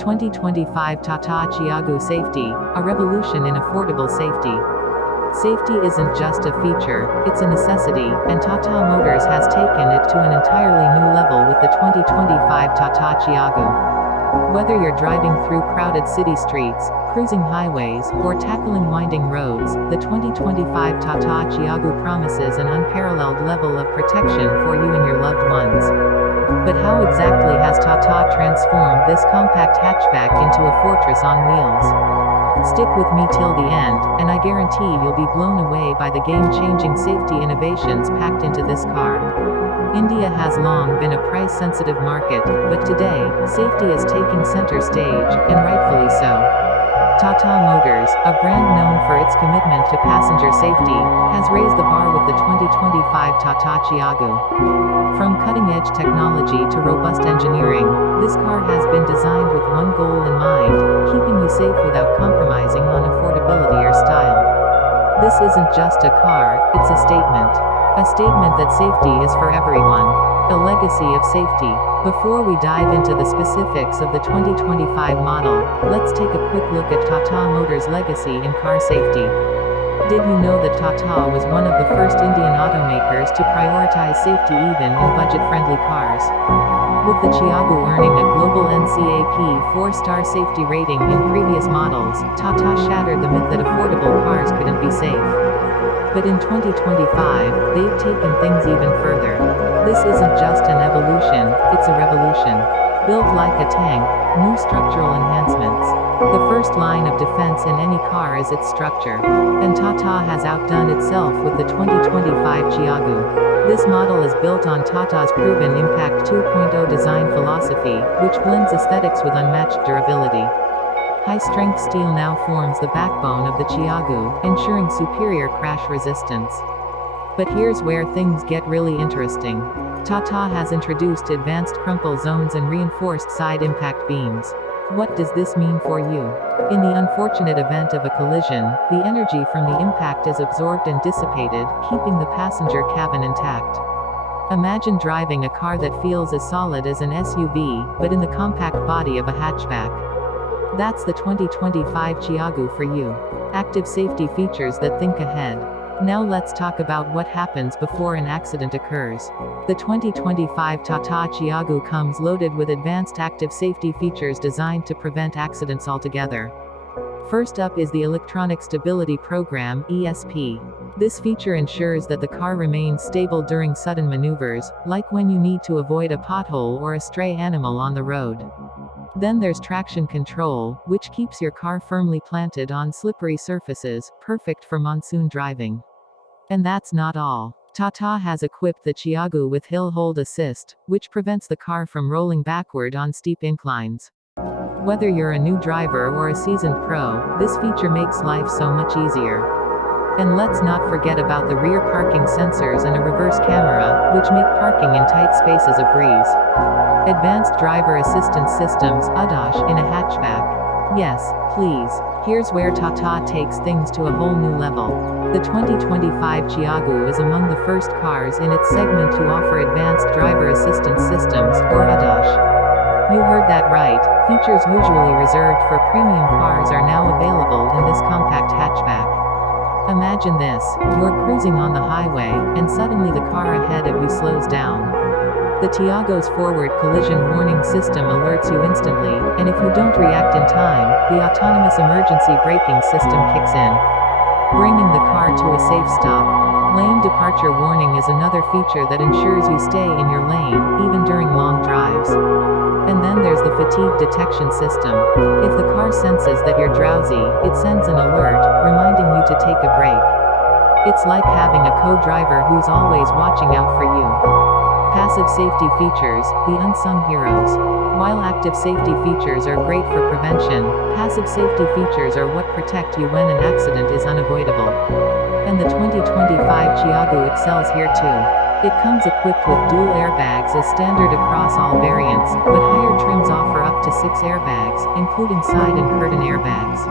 2025 Tata Tiago Safety, a revolution in affordable safety. Safety isn't just a feature, it's a necessity, and Tata Motors has taken it to an entirely new level with the 2025 Tata Tiago. Whether you're driving through crowded city streets, cruising highways, or tackling winding roads, the 2025 Tata Tiago promises an unparalleled level of protection for you and your loved ones. But how exactly has Tata transformed this compact hatchback into a fortress on wheels? Stick with me till the end, and I guarantee you'll be blown away by the game-changing safety innovations packed into this car. India has long been a price-sensitive market, but today, safety is taking center stage, and rightfully so. Tata Motors, a brand known for its commitment to passenger safety, has raised the bar with the 2025 Tata Tiago. From cutting-edge technology to robust engineering, this car has been designed with one goal in mind: keeping you safe without compromising on affordability or style. This isn't just a car, it's a statement. A statement that safety is for everyone. A legacy of safety. Before we dive into the specifics of the 2025 model, let's take a quick look at Tata Motors' legacy in car safety. Did you know that Tata was one of the first Indian automakers to prioritize safety even in budget-friendly cars? With the Tiago earning a Global NCAP 4-star safety rating in previous models, Tata shattered the myth that affordable cars couldn't be safe. But in 2025, they've taken things even further. This isn't just an evolution, it's a revolution. Built like a tank, new structural enhancements. The first line of defense in any car is its structure. And Tata has outdone itself with the 2025 Tiago. This model is built on Tata's proven Impact 2.0 design philosophy, which blends aesthetics with unmatched durability. High-strength steel now forms the backbone of the Tiago, ensuring superior crash resistance. But here's where things get really interesting. Tata has introduced advanced crumple zones and reinforced side impact beams. What does this mean for you? In the unfortunate event of a collision, the energy from the impact is absorbed and dissipated, keeping the passenger cabin intact. Imagine driving a car that feels as solid as an SUV, but in the compact body of a hatchback. That's the 2025 Tiago for you. Active safety features that think ahead. Now let's talk about what happens before an accident occurs. The 2025 Tata Tiago comes loaded with advanced active safety features designed to prevent accidents altogether. First up is the Electronic Stability Program (ESP). This feature ensures that the car remains stable during sudden maneuvers, like when you need to avoid a pothole or a stray animal on the road. Then there's traction control, which keeps your car firmly planted on slippery surfaces, perfect for monsoon driving. And that's not all. Tata has equipped the Tiago with hill hold assist, which prevents the car from rolling backward on steep inclines. Whether you're a new driver or a seasoned pro, this feature makes life so much easier. And let's not forget about the rear parking sensors and a reverse camera, which make parking in tight spaces a breeze. Advanced Driver Assistance Systems (ADAS) in a hatchback. Yes, please. Here's where Tata takes things to a whole new level. The 2025 Tiago is among the first cars in its segment to offer Advanced Driver Assistance Systems, or ADAS. You heard that right, features usually reserved for premium cars are now available in this compact hatchback. Imagine this: you're cruising on the highway, and suddenly the car ahead of you slows down. The Tiago's forward collision warning system alerts you instantly, and if you don't react in time, the autonomous emergency braking system kicks in, bringing the car to a safe stop. Lane departure warning is another feature that ensures you stay in your lane, even during long drives. And then there's the fatigue detection system. If the car senses that you're drowsy, it sends an alert, reminding you to take a break. It's like having a co-driver who's always watching out for you. Passive safety features, the unsung heroes. While active safety features are great for prevention, passive safety features are what protect you when an accident is unavoidable. And the 2025 Tiago excels here too. It comes equipped with dual airbags as standard across all variants, but higher trims offer up to 6 airbags, including side and curtain airbags.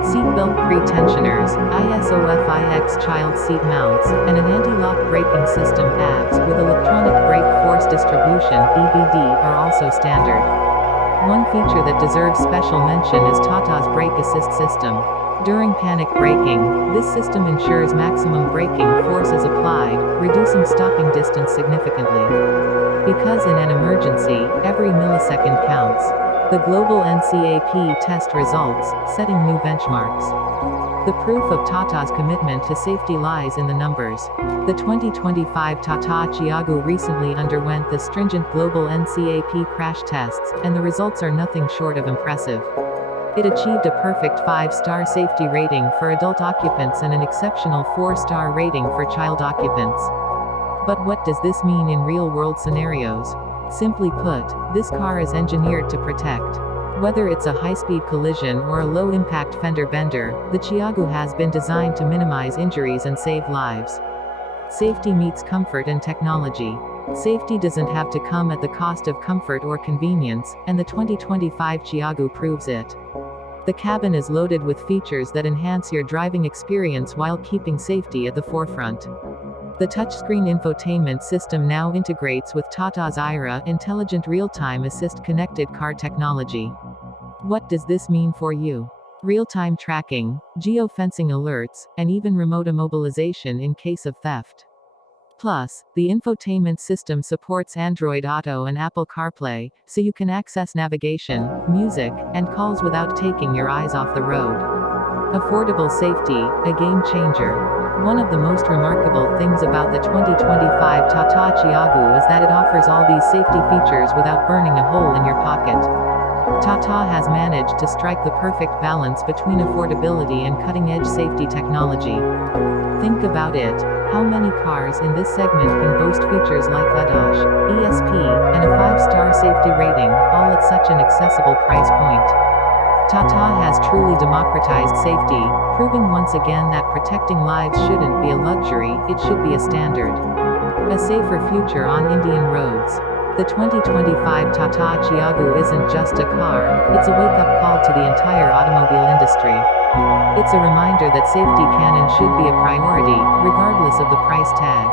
Seatbelt pre-tensioners, ISOFIX child seat mounts, and an anti-lock braking system (ABS) with electronic brake force distribution (EBD) are also standard. One feature that deserves special mention is Tata's brake assist system. During panic braking, this system ensures maximum braking force is applied, reducing stopping distance significantly. Because in an emergency, every millisecond counts. The Global NCAP test results, setting new benchmarks. The proof of Tata's commitment to safety lies in the numbers. The 2025 Tata Tiago recently underwent the stringent Global NCAP crash tests, and the results are nothing short of impressive. It achieved a perfect 5-star safety rating for adult occupants and an exceptional 4-star rating for child occupants. But what does this mean in real-world scenarios? Simply put, this car is engineered to protect. Whether it's a high-speed collision or a low-impact fender bender, the Tiago has been designed to minimize injuries and save lives. Safety meets comfort and technology. Safety doesn't have to come at the cost of comfort or convenience, and the 2025 Tiago proves it. The cabin is loaded with features that enhance your driving experience while keeping safety at the forefront. The touchscreen infotainment system now integrates with Tata's IRA intelligent real-time assist connected car technology. What does this mean for you? Real-time tracking, geofencing alerts, and even remote immobilization in case of theft. Plus, the infotainment system supports Android Auto and Apple CarPlay, so you can access navigation, music, and calls without taking your eyes off the road. Affordable safety, a game changer. One of the most remarkable things about the 2025 Tata Tiago is that it offers all these safety features without burning a hole in your pocket. Tata has managed to strike the perfect balance between affordability and cutting-edge safety technology. Think about it. How many cars in this segment can boast features like ADAS, ESP, and a 5-star safety rating, all at such an accessible price point? Tata has truly democratized safety, proving once again that protecting lives shouldn't be a luxury, it should be a standard. A safer future on Indian roads. The 2025 Tata Tiago isn't just a car, it's a wake-up call to the entire automobile industry. It's a reminder that safety can and should be a priority, regardless of the price tag.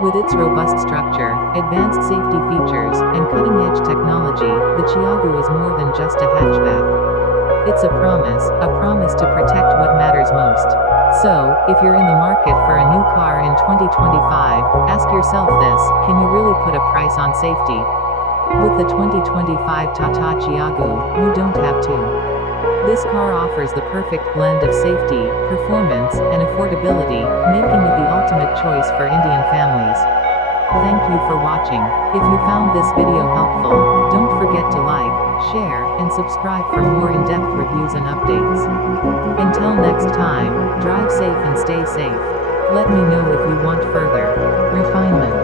With its robust structure, advanced safety features, and cutting-edge technology, the Tiago is more than just a hatchback. It's a promise to protect what matters most. So, if you're in the market for a new car in 2025, ask yourself this: can you really put a price on safety? With the 2025 Tata Tiago, you don't have to. This car offers the perfect blend of safety, performance, and affordability, making it the ultimate choice for Indian families. Thank you for watching. If you found this video helpful, don't forget to like, share, and subscribe for more in-depth reviews and updates. Until next time, drive safe and stay safe. Let me know if you want further refinement.